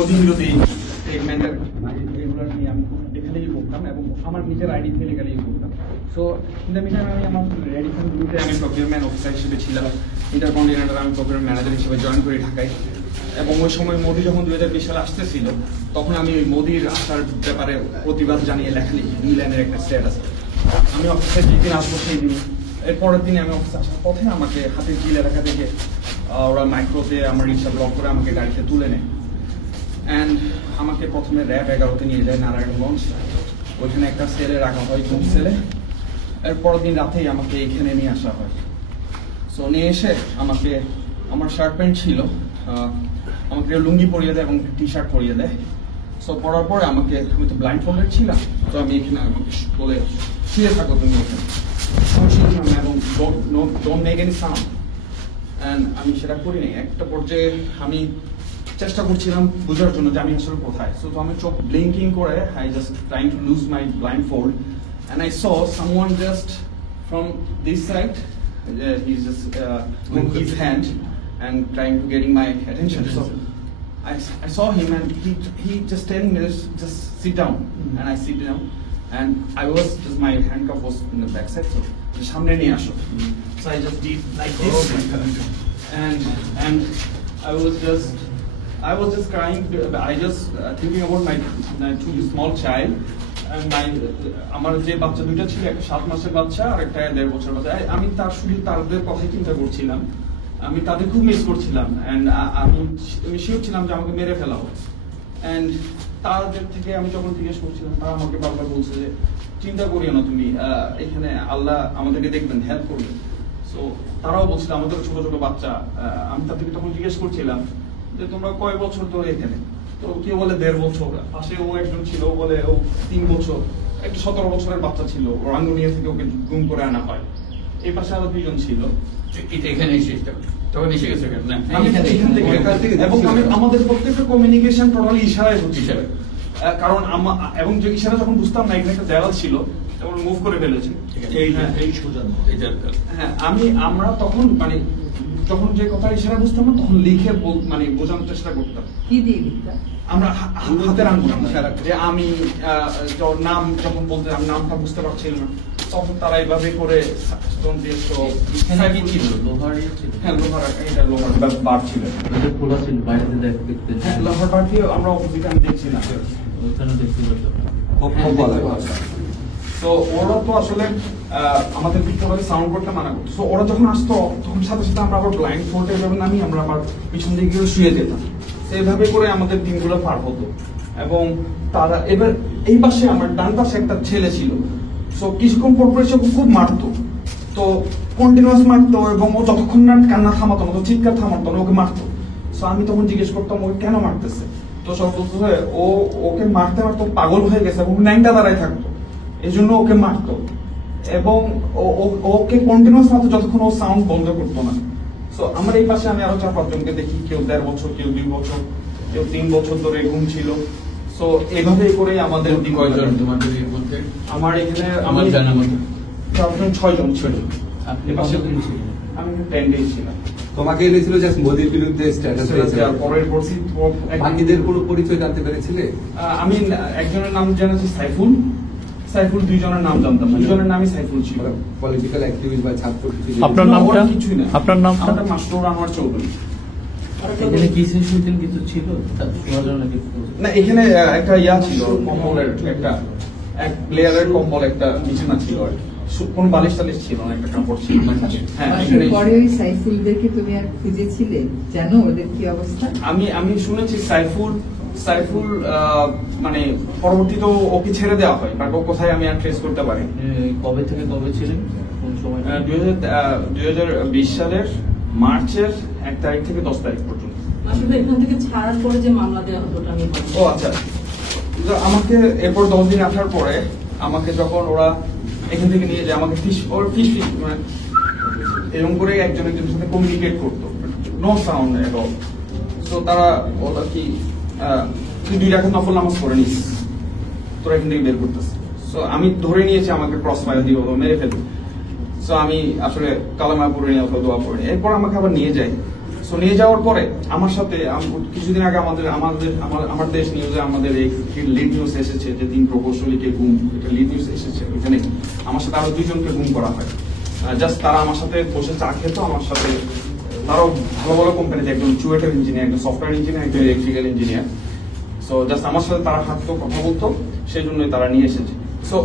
অধিবিরোধী স্টেটমেন্টের এগুলো নিয়ে আমি খুব ডেফিনেটলি করতাম এবং আমার নিজের আইডি থেকে গেলেই করতাম। সো ইন দ্য মিটার আমি আমার রেডিসন গ্রুপে আমি প্রকিউরমেন্ট অফিসার হিসেবে ছিলাম, ইন্টারকন্টিনেন্টাল আমি প্রকিউরমেন্ট ম্যানেজার হিসেবে জয়েন করি ঢাকায়। এবং ওই সময় মোদি যখন 2020 সালে আসতেছিল তখন আমি ওই মোদির আসার ব্যাপারে প্রতিবাদ জানিয়ে লেখা লিখি 2 লাইনের একটা স্ট্যাটাস। আমি অফিসে যেদিন আসবো সেই দিন, এর পরের দিনে আমি অফিসে আসার পথে আমাকে হাতে জিল এলাকা থেকে ওরা মাইক্রোতে আমার রিক্সা ব্লক করে আমাকে গাড়িতে তুলে নেয়। অ্যান্ড আমাকে প্রথমে র্যাব 11-তে নিয়ে যায় নারায়ণগঞ্জ, ওইখানে একটা সেলে রাখা হয়, কোন সেলে। এর পরের দিন রাতেই আমাকে এখানে নিয়ে আসা হয়। সো নিয়ে এসে আমাকে আমার শার্ট প্যান্ট ছিল, আমাকে লুঙ্গি পরিয়ে দেয় এবং টি শার্ট পরিয়ে দেয়। সো পরার পরে আমাকে, আমি তো ব্লাইন্ড ফোল্ডেড ছিলাম, তো আমি এখানে আমাকে বলে শুয়ে থাকো তুমি এখানে, এবং don't make any sound. And আমি সেটা করি নাই। একটা পর্যায়ে আমি চেষ্টা করছিলাম বোঝার জন্য যে আমি আসলে কোথায়। সো তো আমি চোখ ব্লিঙ্কিং করে I just trying to lose my blind fold and I saw someone just from this side, he's just with his hand and trying to getting my attention. So I saw him and he just telling me just sit down, and I sit down and I was just, my handcuff was in the back side, so samne niye asho. So I just did like this, and I was just crying. I just thinking about my two small child. আমার যে বাচ্চা দুইটা ছিল, একটা 7 মাসের বাচ্চা আর একটা 1.5 বছর বাচ্চা। আমি তার শুধু তাদের কথাই চিন্তা করছিলাম, আমি তাদের খুব মিস করছিলাম। অ্যান্ড আমি শিওর ছিলাম যে আমাকে মেরে ফেলা হবে। অ্যান্ড তাদের থেকে আমি যখন জিজ্ঞেস করছিলাম, তারা আমাকে বারবার বলছে যে চিন্তা করিও না তুমি, এখানে আল্লাহ আমাদেরকে দেখবেন, হেল্প করবেন। সো তারাও বলছিল আমাদের ছোট ছোট বাচ্চা। আমি তাদেরকে তখন জিজ্ঞেস করছিলাম যে তোমরা কয় বছর ধরে এখানে? তো কেউ বলে 1.5 বছর, পাশে ও একজন ছিল বলে ও 3 বছর, একটা 17 বছরের বাচ্চা ছিল, ও রাঙ্গুনিয়া থেকে ওকে গুম করে আনা হয়। এই পাশে আরো 2 জন ছিল। এখানে তখন এসে গেছে এবং আমাদের প্রত্যেকটা কমিউনিকেশন টোটালি ইশারায় হচ্ছে, কারণ এবং যে ইশারা যখন বুঝতাম না এখানে একটা দেওয়াল ছিল তখন মুভ করে ফেলেছে। হ্যাঁ, আমরা তখন মানে যখন যে কথা ইশারা বুঝতাম না তখন লিখে মানে বোঝানোর চেষ্টা করতাম। কি দিয়ে লিখতাম? আমরা হাতের আঙ্গুল যে আমি নাম যখন বলতে আমি নামটা বুঝতে পারছিলাম না, তখন তারা এইভাবে করে স্টোন দিয়ে লোহার বার ছিল, খোলা ছিল, বাইরে দেখতে লোহার বার দিয়ে আমরা অপোজিট আমি দেখছি না, ওখানে দেখতে পাচ্ছি। তো ওরা তো আসলে আমাদের ভিতরে সাউন্ড করতে মানা করতো। সো ওরা যখন আসতো তখন সাথে সাথে আমরা আবার ব্লাইন্ড ফোল্ডে যখন আমরা আবার পিছন দিকে গিয়ে শুয়ে যেতাম। সেইভাবে করে আমাদের দিনগুলো পার হতো। এবং তারা এবার এই পাশে আমার ডান পাশে একটা ছেলে ছিল। সো কিছুক্ষণ পর পর খুব মারতো, তো কন্টিনিউয়াস মারতো এবং ও যতক্ষণ না কান্না থামাতো না, চিৎকার থামাতো না, ওকে মারতো। সো আমি তখন জিজ্ঞেস করতাম ওকে কেন মারতেছে, তো সব বলতে হয় ও ওকে মারতে মারতো পাগল হয়ে গেছে এবং ন্যাংটা দাঁড়ায় থাকতো, এই জন্য ওকে মারতো। এবং ওকে কন্টিনিউয়াস মারতো যতক্ষণ ও সাউন্ড বন্ধ করতো না। সো আমার এই পাশে আমি আরো 4-5 জনকে দেখি, কেউ 1.5 বছর, কেউ 2 বছর, কেউ 3 বছর ধরে এরকম ছিল। সো এভাবেই করে আমাদের কয়জন তোমাদের এর মধ্যে? আমার এখানে আমার জানা মতো 6 জন ছিল। আপনি পাশে আমি 10 ডেজ ছিলাম। তোমাকে এনেছিল জাস্ট মোদির বিরুদ্ধে স্ট্যাটাস দিয়েছে, পরের পরছি বাকিদের কোনো পরিচয় জানতে পেরেছিলে? আমি একজনের নাম জানাচ্ছি সাইফুল, 2 জনের নাম জানতাম, 2 জনের নামই সাইফুল ছিল। পলিটিক্যাল অ্যাক্টিভিস্ট বা ছাত্র? আপনার নামটা? কিছুই না, আপনার নামটা? আমার মাস্টার আনোয়ার চৌধুরী। এখানে কি সিস্টেম কিছু ছিল না, এখানে একটা ইয়া ছিল, কম্বলের একটা এক প্লেয়ারের কম্বল, একটা বিছানা ছিল, আর কোন বালিশ টালিশ ছিল না, একটা কাপড় ছিল। হ্যাঁ, পরে ওই সাইফুলদেরকে তুমি আর খুঁজেছিলে, জানো ওদের কি অবস্থা? আমি শুনেছি সাইফুল মানে পরবর্তীতে ওকে ছেড়ে দেওয়া হয়, বাট ও কোথায় আমি আর ট্রেস করতে পারি। কবে থেকে কবে ছিলেন, কোন সময়? 2020 সালের মার্চের 1 তারিখ থেকে 10 তারিখ পর্যন্ত। আসলে এখান থেকে ছাড়ার পরে যে মামলা দেওয়া হতো আমি। ও আচ্ছা, আমাকে এরপর 10 দিন আসার পরে আমাকে যখন ওরা এখান থেকে নিয়ে যায়, আমাকে ফিশ মানে এরকম করে একজনের সাথে কমিউনিকেট করতো, no sound at all. So তারা বলো কি তুই 2 রাকাত নফল নামাজ পড়ে নিস, তোরা এখান থেকে বের করতেছে। সো আমি ধরে নিয়েছি আমাকে ক্রস ফায়ার দিয়ে হলো মেরে ফেলবে। সো আমি আসলে কালামা পড়ে নিয়ে অথবা দোয়া পড়ে, এরপর আমাকে আবার নিয়ে যায়। সো নিয়ে যাওয়ার পরে আমার সাথে কিছুদিন আগে আমার দেশ নিউজে আমাদের এই লিড নিউজ এসেছে যে 3 প্রকৌশলীকে গুম, এটা লিড নিউজ এসেছে। ওইখানে আমার সাথে আরো 2 জনকে গুম করা হয়। জাস্ট তারা আমার সাথে বসে চা খেত, আমার সাথে তারাও ভালো ভালো কোম্পানিতে, একজন চুয়েটের ইঞ্জিনিয়ার, একজন সফটওয়্যার ইঞ্জিনিয়ার, একজন ইলেকট্রিক্যাল ইঞ্জিনিয়ার। সো জাস্ট আমার সাথে তারা হাঁটতো, কথা বলতো, সেই জন্যই তারা নিয়ে এসেছে। সো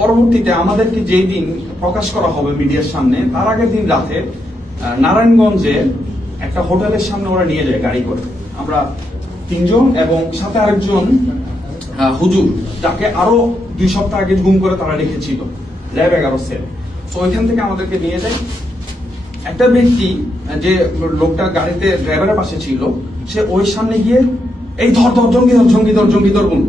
পরবর্তীতে আমাদেরকে যেই দিন প্রকাশ করা হবে মিডিয়ার সামনে, তার আগের দিন রাতে নারায়ণগঞ্জে একটা হোটেলের সামনে ওরা নিয়ে যায় গাড়ি করে। আমরা 3 জন এবং সাথে আরেকজন হুজুর, যাকে আরো 2 সপ্তাহ আগে গুম করে তারা রেখেছিল ল্যাব 11 সেল। তো ওইখান থেকে আমাদেরকে নিয়ে যায়। একটা ব্যক্তি, যে লোকটা গাড়িতে ড্রাইভারের পাশে ছিল, সে ওই সামনে গিয়ে এই ধর ধর জঙ্গিদর বলল।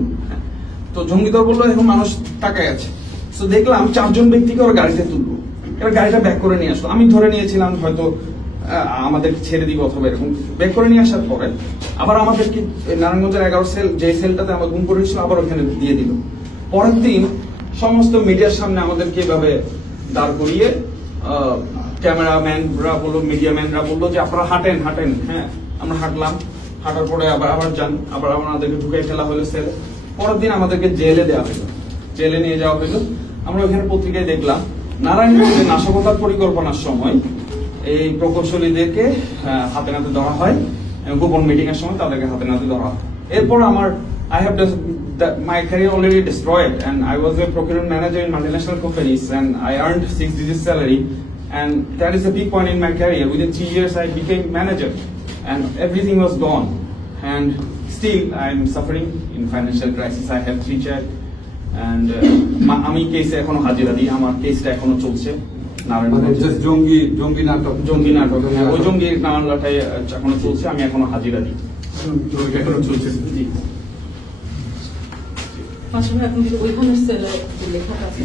তো জঙ্গিদর বললো, এখন মানুষ তাকায় আছে। তো দেখলাম 4 জন ব্যক্তিকে ওরা গাড়িতে তুলবো, এবার গাড়িটা ব্যাক করে নিয়ে আসলো। আমি ধরে নিয়েছিলাম হয়তো আমাদেরকে ছেড়ে দিব অথবা এরকম। ব্যাক করে নিয়ে আসার পরে আবার আমাদেরকে নারায়ণগঞ্জের 11 সেল, যে সেলটাতে আমরা গুম করেছিল, আবার ওখানে দিয়ে দিল। পরের দিন সমস্ত মিডিয়ার সামনে আমাদেরকে এভাবে দাঁড় করিয়ে ক্যামেরাম্যানরা বললো, মিডিয়াম্যানরা বললো যে আপনারা হাঁটেন। হ্যাঁ, আমরা হাঁটলাম। হাঁটার পরে আবার যান, আবার আমাদেরকে ঢুকে ফেলা হলো সেলে। পরের দিন আমাদেরকে জেলে দেওয়া হলো, জেলে নিয়ে যাওয়া হলো। আমরা ওখানে পত্রিকায় দেখলাম নারায়ণগঞ্জে নাশকতার পরিকল্পনার সময় এই প্রকৌশলীদেরকে হাতে নাতে ধরা হয়, গোপন মিটিং এর সময় তাদেরকে হাতে নাতে ধরা হয়। এরপর আমার my career already destroyed, and I was a procurement manager in multinational companies, and I earned 6-digit salary, and that is a big point in my career. Within 3 years I became manager, and everything was gone, and still I am suffering in financial crisis. I have 3 children, and আমি কেসে এখনো হাজিরা দিই, আমার কেসটা এখনো চলছে নারায়ণগঞ্জে। জঙ্গি নাটক, হ্যাঁ, ওই জঙ্গি মামলাটাই এখনো চলছে, আমি এখনো হাজিরা দিই। এখনো চলছে। জি। পাশাপাশি এখন ওইখানে সেলে লেখাটা আছে।